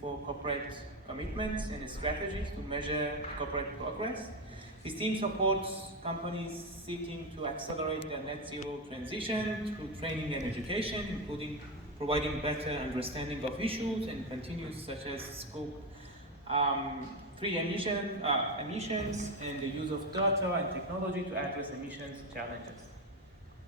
for corporate commitments and strategies to measure corporate progress. This team supports companies seeking to accelerate their net zero transition through training and education, including providing better understanding of issues and continues such as scope 3 emissions and the use of data and technology to address emissions challenges.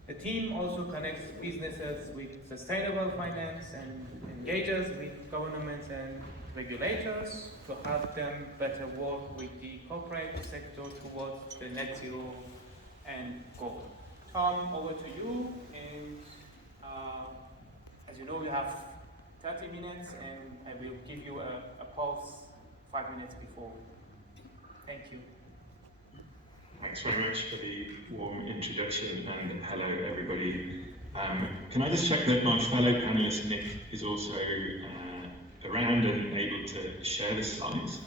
The team also connects businesses with sustainable finance and engages with governments and regulators to help them better work with the corporate sector towards the net zero end goal. Tom, over to you, and as you know, we have 30 minutes and I will give you a pause 5 minutes before. Thank you. Thanks very much for the warm introduction, and hello everybody. Can I just check that my fellow panelist Nick is also around and able to share the slides?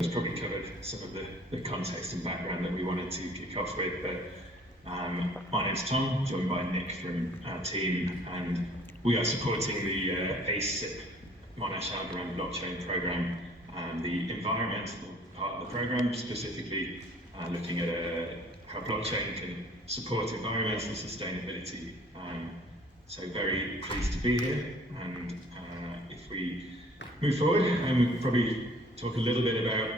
It's probably covered some of the context and background that we wanted to kick off with, but my name's Tom, joined by Nick from our team, and we are supporting the ACIP Monash Algorand blockchain program, the environmental part of the program, specifically looking at how blockchain can support environmental sustainability. So very pleased to be here, and if we move forward, we'll probably talk a little bit about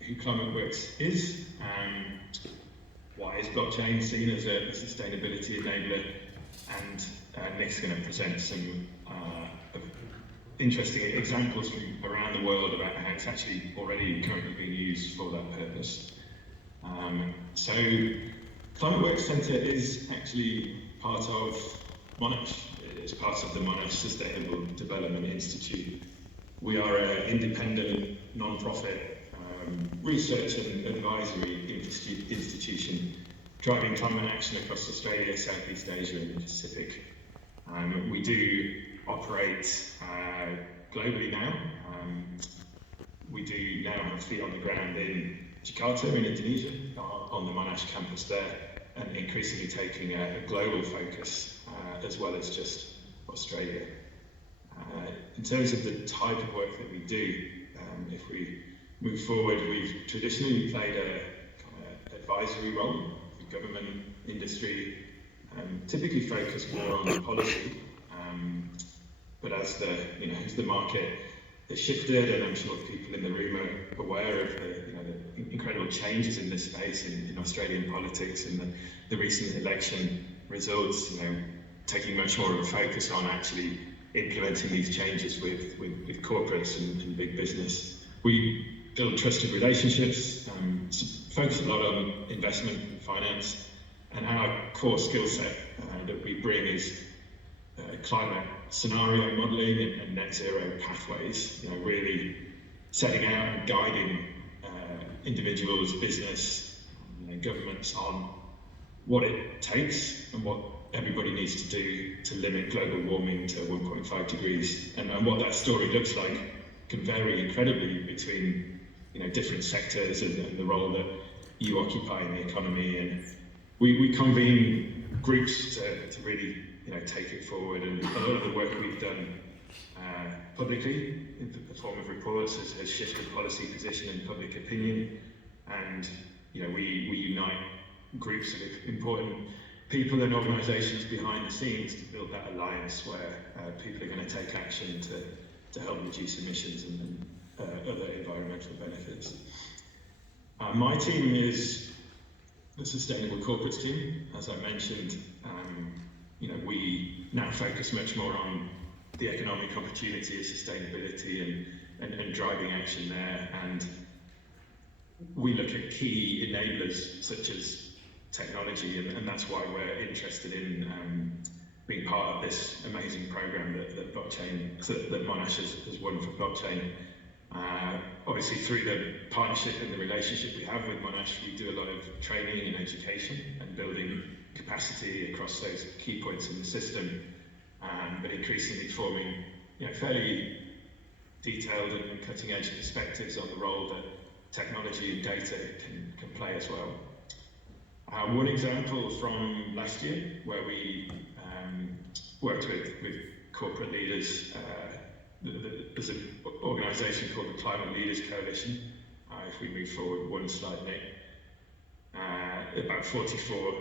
who ClimateWorks is, why is blockchain seen as a sustainability enabler, and Nick's going to present some interesting examples from around the world about how it's actually already currently being used for that purpose. So ClimateWorks Centre is actually part of Monash. It's part of the Monash Sustainable Development Institute. We are an independent, non-profit research and advisory institution driving climate action across Australia, Southeast Asia and the Pacific. We do operate globally now. We do now have feet on the ground in Jakarta in Indonesia, on the Monash campus there, and increasingly taking a global focus as well as just Australia. In terms of the type of work that we do, if we move forward, we've traditionally played a kind of advisory role for government, industry, typically focused more on policy. But as the market has shifted, and I'm sure people in the room are aware of the incredible changes in this space in Australian politics and the recent election results, taking much more of a focus on actually implementing these changes with corporates and big business. We build trusted relationships, focus a lot on investment and finance, and our core skill set that we bring is climate scenario modelling and net zero pathways, really setting out and guiding individuals, business, governments on what it takes and what everybody needs to do to limit global warming to 1.5 degrees. And what that story looks like can vary incredibly between different sectors and the role that you occupy in the economy. And we convene groups to really take it forward, and a lot of the work we've done publicly in the form of reports has shifted policy position and public opinion, and we unite groups of important people and organisations behind the scenes to build that alliance where people are going to take action to help reduce emissions and other environmental benefits. My team is the Sustainable Corporates team. As I mentioned, we now focus much more on the economic opportunity of sustainability and driving action there, and we look at key enablers such as technology, and that's why we're interested in being part of this amazing program that Monash has won for blockchain. Obviously through the partnership and the relationship we have with Monash, we do a lot of training and education and building capacity across those key points in the system, but increasingly forming fairly detailed and cutting edge perspectives on the role that technology and data can play as well. One example from last year where we worked with corporate leaders there's an organisation called the Climate Leaders Coalition. If we move forward one slide, Nick. About 44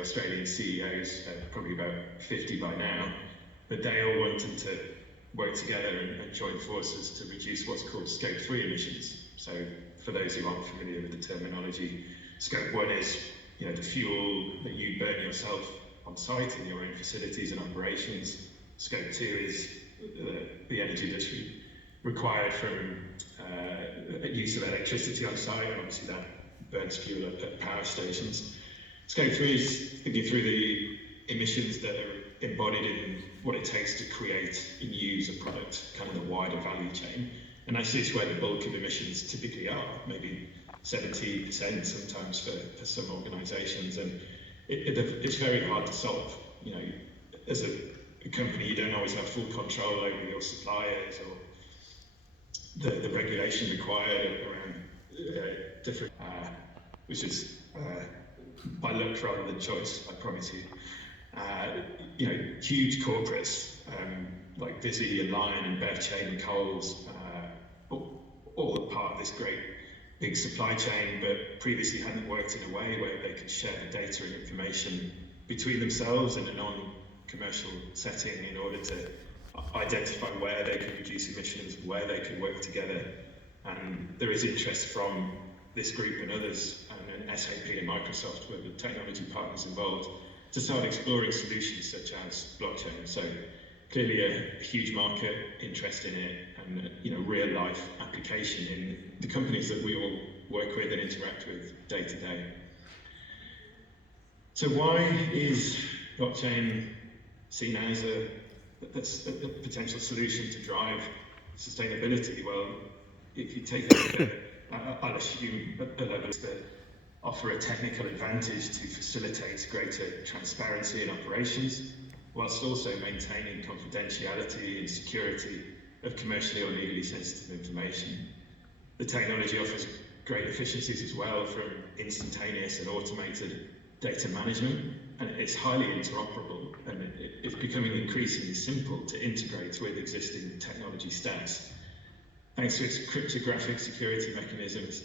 Australian CEOs, probably about 50 by now, but they all wanted to work together and join forces to reduce what's called Scope 3 emissions. So for those who aren't familiar with the terminology, Scope 1 is the fuel that you burn yourself on site in your own facilities and operations. Scope 2 is the energy that's required from use of electricity on site, and obviously that burns fuel at power stations. Scope 3 is thinking through the emissions that are embodied in what it takes to create and use a product, kind of the wider value chain. And that's just where the bulk of emissions typically are, maybe 70% sometimes for some organisations. And it's very hard to solve. As a company, you don't always have full control over your suppliers or the regulation required around different, which is by luck rather than choice, I promise you. Huge corporates like Visy and Lion and Bev Chain and Coles, all part of this great big supply chain, but previously hadn't worked in a way where they could share the data and information between themselves in a non-commercial setting in order to identify where they could reduce emissions, where they could work together. And there is interest from this group and others, and SAP and Microsoft were the technology partners involved, to start exploring solutions such as blockchain. So clearly a huge market interest in it, and real life application in the companies that we all work with and interact with day to day. So why is blockchain seen as a potential solution to drive sustainability? Well, if you take I'll assume a level that offer a technical advantage to facilitate greater transparency in operations, whilst also maintaining confidentiality and security of commercially or legally sensitive information. The technology offers great efficiencies as well from instantaneous and automated data management, and it's highly interoperable, and it's becoming increasingly simple to integrate with existing technology stacks. Thanks to its cryptographic security mechanisms,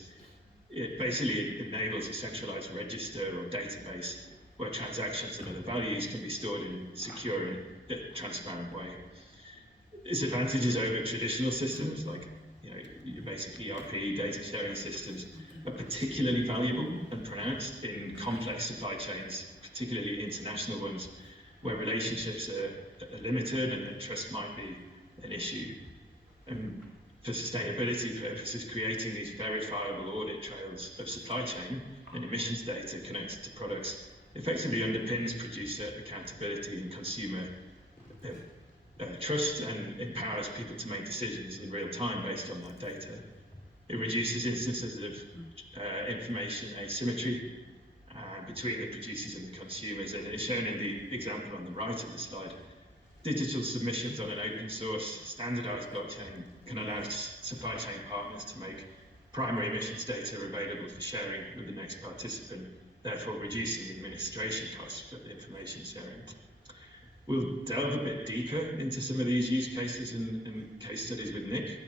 it basically enables a centralized register or database where transactions and other values can be stored in a secure and transparent way. Its advantages over traditional systems like your basic ERP data sharing systems are particularly valuable and pronounced in complex supply chains, particularly international ones, where relationships are limited and trust might be an issue. And for sustainability purposes, creating these verifiable audit trails of supply chain and emissions data connected to products effectively underpins producer accountability and consumer trust, and empowers people to make decisions in real time based on that data. It reduces instances of information asymmetry between the producers and the consumers, and it's shown in the example on the right of the slide. Digital submissions on an open source standardized blockchain can allow supply chain partners to make primary emissions data available for sharing with the next participant, therefore reducing administration costs for the information sharing. We'll delve a bit deeper into some of these use cases and case studies with Nick,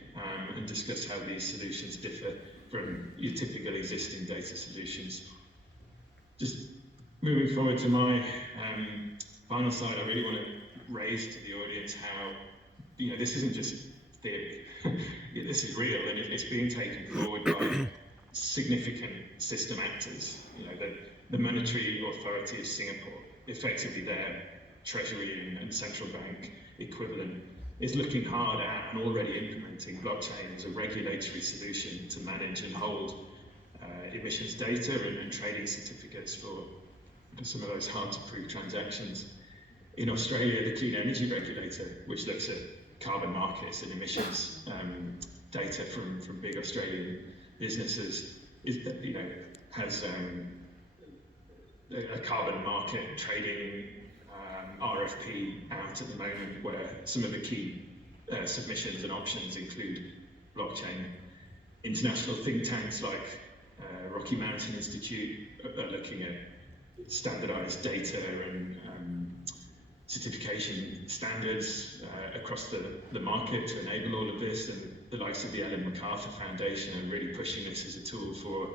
and discuss how these solutions differ from your typical existing data solutions. Just moving forward to my final slide, I really want to raise to the audience how this isn't just theory. This is real, and it's being taken forward by significant system actors. The monetary authority of Singapore, effectively their treasury and central bank equivalent, is looking hard at and already implementing blockchain as a regulatory solution to manage and hold emissions data and trading certificates for some of those hard to prove transactions. In Australia, the Clean Energy Regulator, which looks at carbon markets and emissions data from big Australian businesses, has a carbon market trading RFP out at the moment, where some of the key submissions and options include blockchain. International think tanks like Rocky Mountain Institute are looking at standardized data and certification standards across the market to enable all of this, and the likes of the Ellen MacArthur Foundation are really pushing this as a tool for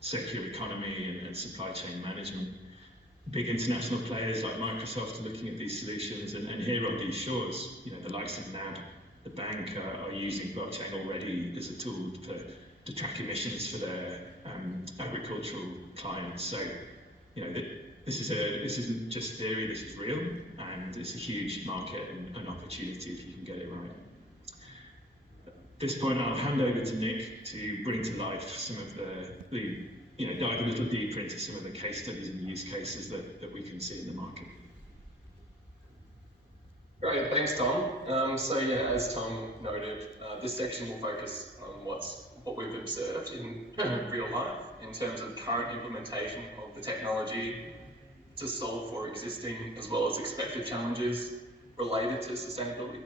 circular economy and supply chain management. Big international players like Microsoft are looking at these solutions, and here on these shores, the likes of NAB, the bank, are using blockchain already as a tool to track emissions for their agricultural clients. So, this isn't just theory, this is real, and it's a huge market and an opportunity if you can get it right. At this point, I'll hand over to Nick to bring to life some of the dive a little deeper into some of the case studies and use cases that we can see in the market. Great, thanks Tom. So yeah, as Tom noted, this section will focus on what we've observed in real life in terms of current implementation of the technology to solve for existing as well as expected challenges related to sustainability.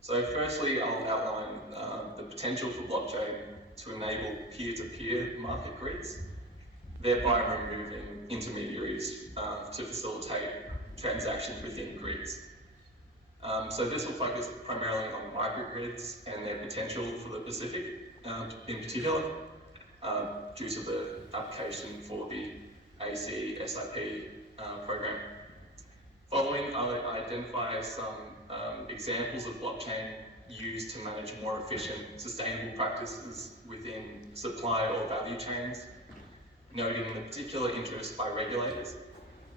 So firstly, I'll outline the potential for blockchain to enable peer-to-peer market grids, thereby removing intermediaries to facilitate transactions within grids. So this will focus primarily on microgrids and their potential for the Pacific in particular, due to the application for the AC-SIP program. Following, I'll identify some examples of blockchain used to manage more efficient, sustainable practices within supply or value chains, noting the particular interest by regulators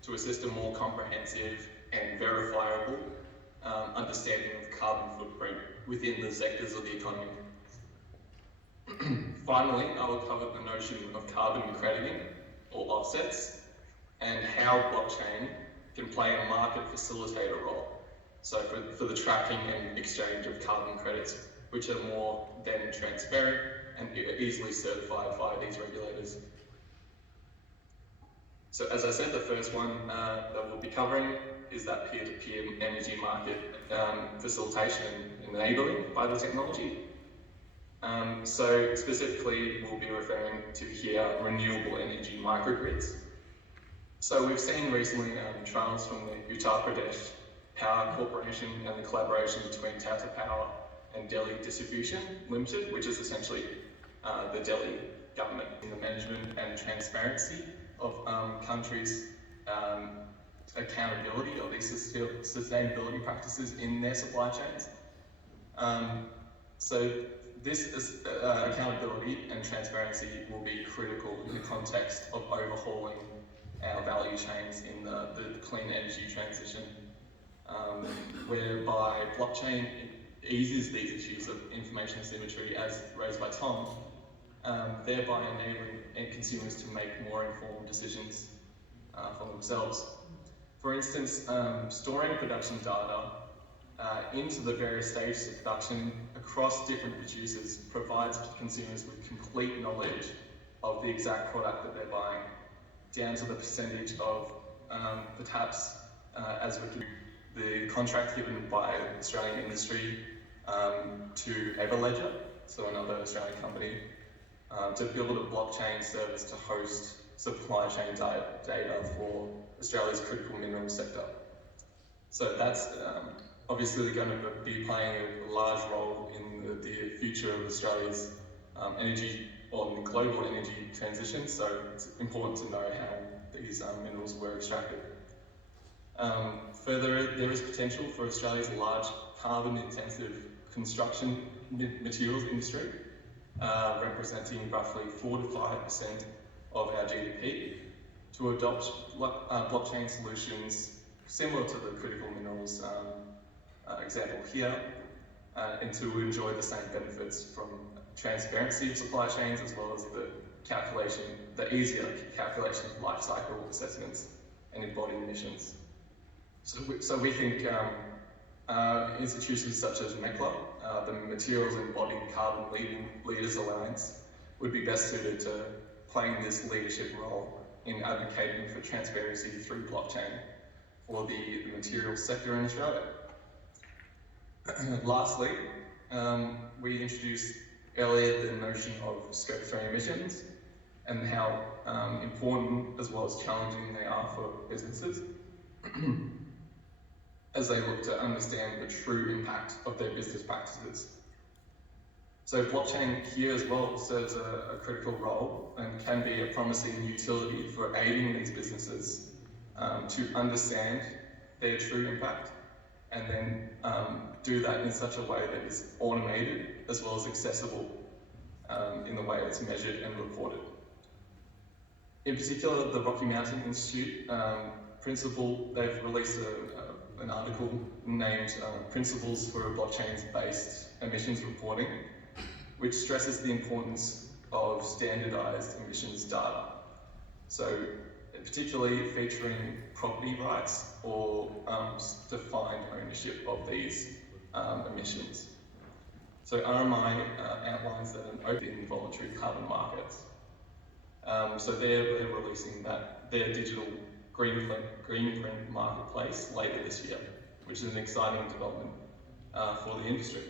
to assist a more comprehensive and verifiable understanding of carbon footprint within the sectors of the economy. Finally, I will cover the notion of carbon crediting or offsets and how blockchain can play a market facilitator role. So for the tracking and exchange of carbon credits, which are more than transparent and easily certified by these regulators. So as I said, the first one that we'll be covering is that peer-to-peer energy market facilitation and enabling by the technology. So specifically, we'll be referring to here renewable energy microgrids. So we've seen recently trials from the Uttar Pradesh Power Corporation and the collaboration between Tata Power and Delhi Distribution Limited, which is essentially the Delhi government in the management and transparency of countries' accountability of these sustainability practices in their supply chains. So this accountability and transparency will be critical in the context of overhauling our value chains in the clean energy transition, whereby blockchain eases these issues of information asymmetry as raised by Tom, thereby enabling consumers to make more informed decisions for themselves. For instance, storing production data into the various stages of production across different producers provides consumers with complete knowledge of the exact product that they're buying, down to the percentage of perhaps as we can, the contract given by Australian industry to Everledger, so another Australian company, to build a blockchain service to host supply chain data for Australia's critical mineral sector. So that's obviously going to be playing a large role in the future of Australia's energy or the global energy transition, so it's important to know how these minerals were extracted. Further, there is potential for Australia's large carbon-intensive construction materials industry, representing roughly 4 to 5% of our GDP, to adopt blockchain solutions similar to the critical minerals example here, and to enjoy the same benefits from transparency of supply chains, as well as the easier calculation of life cycle assessments and embodied emissions. So we think institutions such as MECLA, the Materials Embodied Carbon Leaders Alliance, would be best suited to playing this leadership role in advocating for transparency through blockchain for the materials sector in Australia. Lastly, we introduced earlier the notion of Scope 3 emissions and how important as well as challenging they are for businesses. as they look to understand the true impact of their business practices. So blockchain here as well serves a critical role and can be a promising utility for aiding these businesses to understand their true impact and then do that in such a way that is automated as well as accessible in the way it's measured and reported. In particular, the Rocky Mountain Institute they've released an article named Principles for Blockchain-Based Emissions Reporting, which stresses the importance of standardized emissions data. So particularly featuring property rights or defined ownership of these emissions. So RMI outlines that an open voluntary carbon markets. So they're releasing their digital greenprint marketplace later this year, which is an exciting development for the industry.